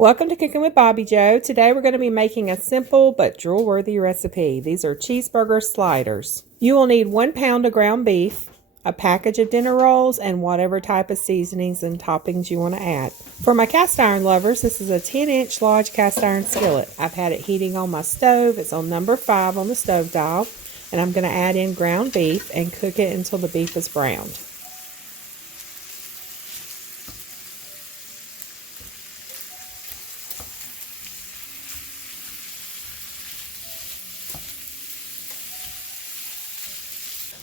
Welcome to Cooking with Bobby Joe. Today we're going to be making a simple but drool-worthy recipe. These are cheeseburger sliders. You will need 1 pound of ground beef, a package of dinner rolls, and whatever type of seasonings and toppings you want to add. For my cast iron lovers, this is a 10-inch large cast iron skillet. I've had it heating on my stove. It's on number 5 on the stove dial. And I'm going to add in ground beef and cook it until the beef is browned.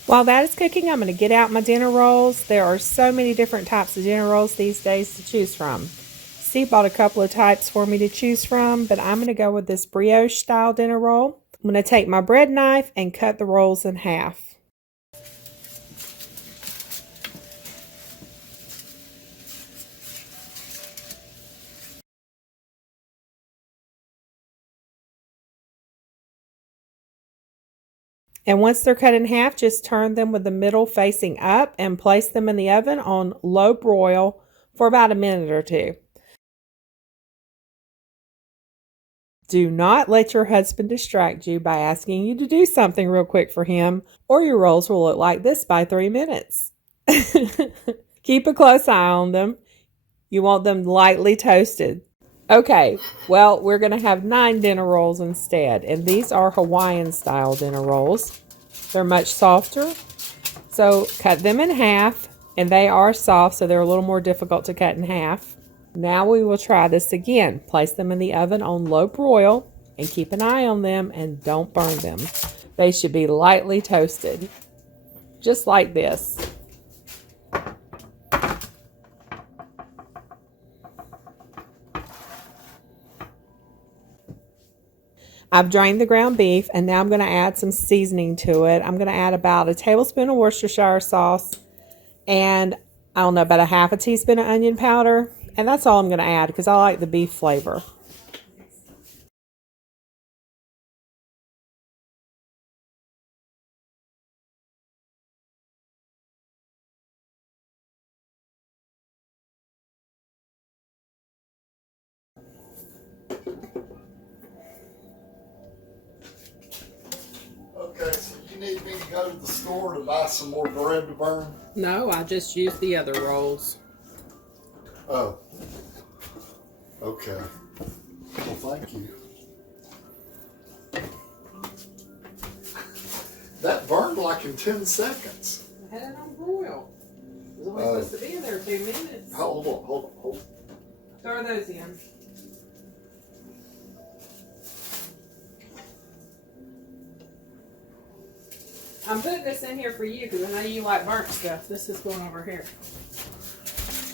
While that is cooking, I'm going to get out my dinner rolls. There are so many different types of dinner rolls these days to choose from. Steve bought a couple of types for me to choose from, but I'm going to go with this brioche style dinner roll. I'm going to take my bread knife and cut the rolls in half. And once they're cut in half, just turn them with the middle facing up and place them in the oven on low broil for about a minute or two. Do not let your husband distract you by asking you to do something real quick for him, or your rolls will look like this by 3 minutes. Keep a close eye on them. You want them lightly toasted. Okay, well, we're going to have 9 dinner rolls instead, and these are Hawaiian style dinner rolls. They're much softer, so cut them in half, and they are soft, so they're a little more difficult to cut in half. Now we will try this again. Place them in the oven on low broil, and keep an eye on them, and don't burn them. They should be lightly toasted, just like this. I've drained the ground beef, and now I'm going to add some seasoning to it. I'm going to add about a tablespoon of Worcestershire sauce and, I don't know, about a half a teaspoon of onion powder. And that's all I'm going to add because I like the beef flavor. Okay, so you need me to go to the store to buy some more bread to burn? No, I just used the other rolls. Oh. Okay. Well, thank you. That burned like in 10 seconds. I had it on broil. It was only supposed to be in there 2 minutes. Hold on. Throw those in. I'm putting this in here for you because I know you like burnt stuff. This is going over here.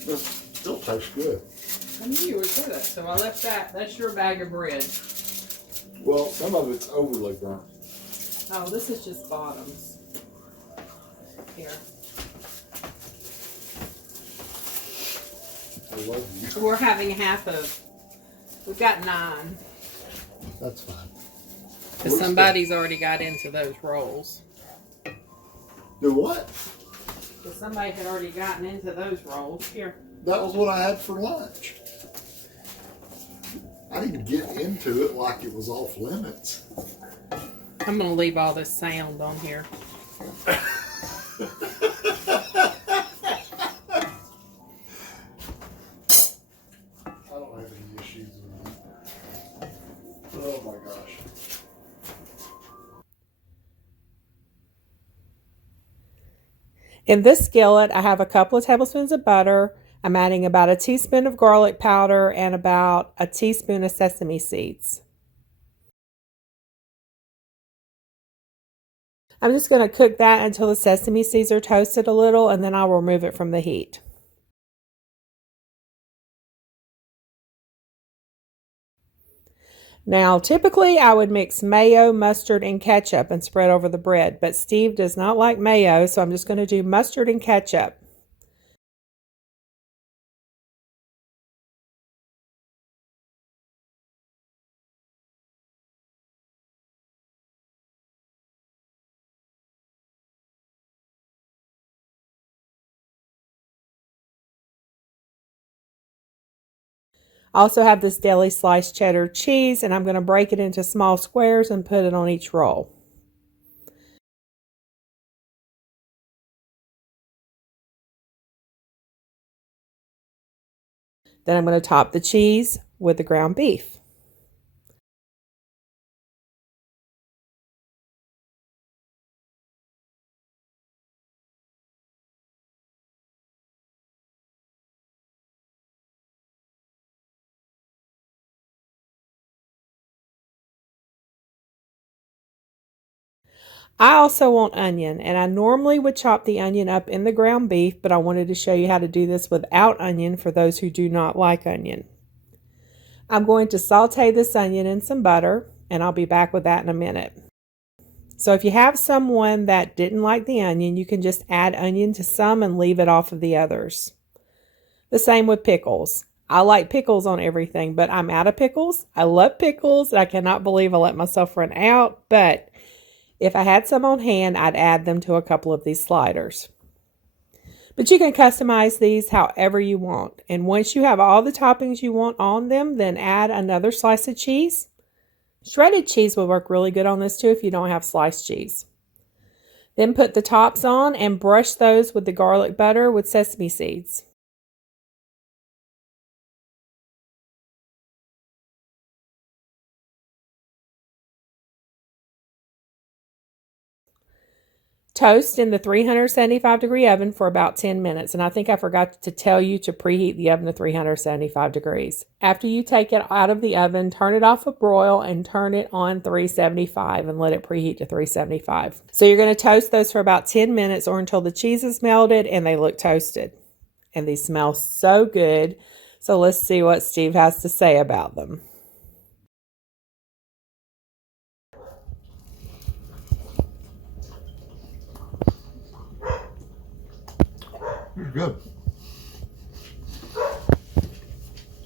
This still tastes good. I knew you would put it, so I left that. That's your bag of bread. Well, some of it's overly burnt. Oh, this is just bottoms. Here. I love you. We're having half of. We've got 9. That's fine. Because somebody's already got into those rolls. Do what? Because somebody had already gotten into those rolls. Here. That was what I had for lunch. I didn't get into it like it was off limits. I'm going to leave all this sound on here. I don't have any issues with it. Oh my gosh. In this skillet, I have a couple of tablespoons of butter. I'm adding about a teaspoon of garlic powder and about a teaspoon of sesame seeds. I'm just going to cook that until the sesame seeds are toasted a little, and then I'll remove it from the heat. Now, typically I would mix mayo, mustard, and ketchup and spread over the bread, but Steve does not like mayo, so I'm just going to do mustard and ketchup. I also have this deli sliced cheddar cheese, and I'm going to break it into small squares and put it on each roll. Then I'm going to top the cheese with the ground beef. I also want onion, and I normally would chop the onion up in the ground beef, but I wanted to show you how to do this without onion for those who do not like onion. I'm going to saute this onion in some butter, and I'll be back with that in a minute. So if you have someone that didn't like the onion, you can just add onion to some and leave it off of the others. The same with pickles. I like pickles on everything, but I'm out of pickles. I love pickles. I cannot believe I let myself run out, but if I had some on hand, I'd add them to a couple of these sliders. But you can customize these however you want. And once you have all the toppings you want on them, then add another slice of cheese. Shredded cheese will work really good on this too if you don't have sliced cheese. Then put the tops on and brush those with the garlic butter with sesame seeds. Toast in the 375-degree oven for about 10 minutes. And I think I forgot to tell you to preheat the oven to 375 degrees. After you take it out of the oven, turn it off a broil and turn it on 375 and let it preheat to 375. So you're going to toast those for about 10 minutes or until the cheese is melted and they look toasted. And these smell so good. So let's see what Steve has to say about them. It's good.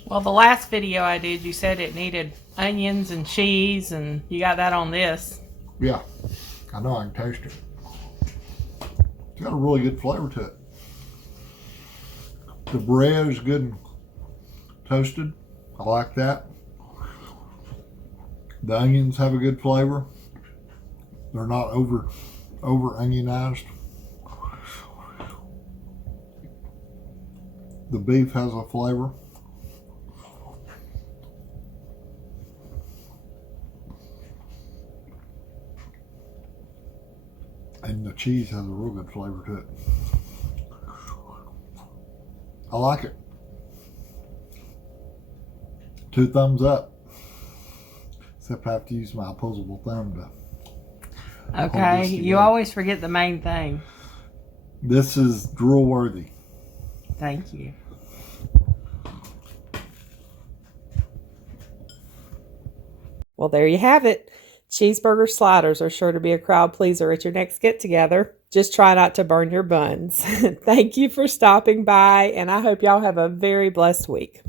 Well, the last video I did, you said it needed onions and cheese, and you got that on this. Yeah, I know, I can taste it. It's got a really good flavor to it. The bread is good and toasted. I like that. The onions have a good flavor. They're not over onionized. The beef has a flavor. And the cheese has a real good flavor to it. I like it. 2 thumbs up. Except I have to use my opposable thumb to. Okay, you always forget the main thing. This is drool-worthy. Thank you. Well, there you have it. Cheeseburger sliders are sure to be a crowd pleaser at your next get-together. Just try not to burn your buns. Thank you for stopping by, and I hope y'all have a very blessed week.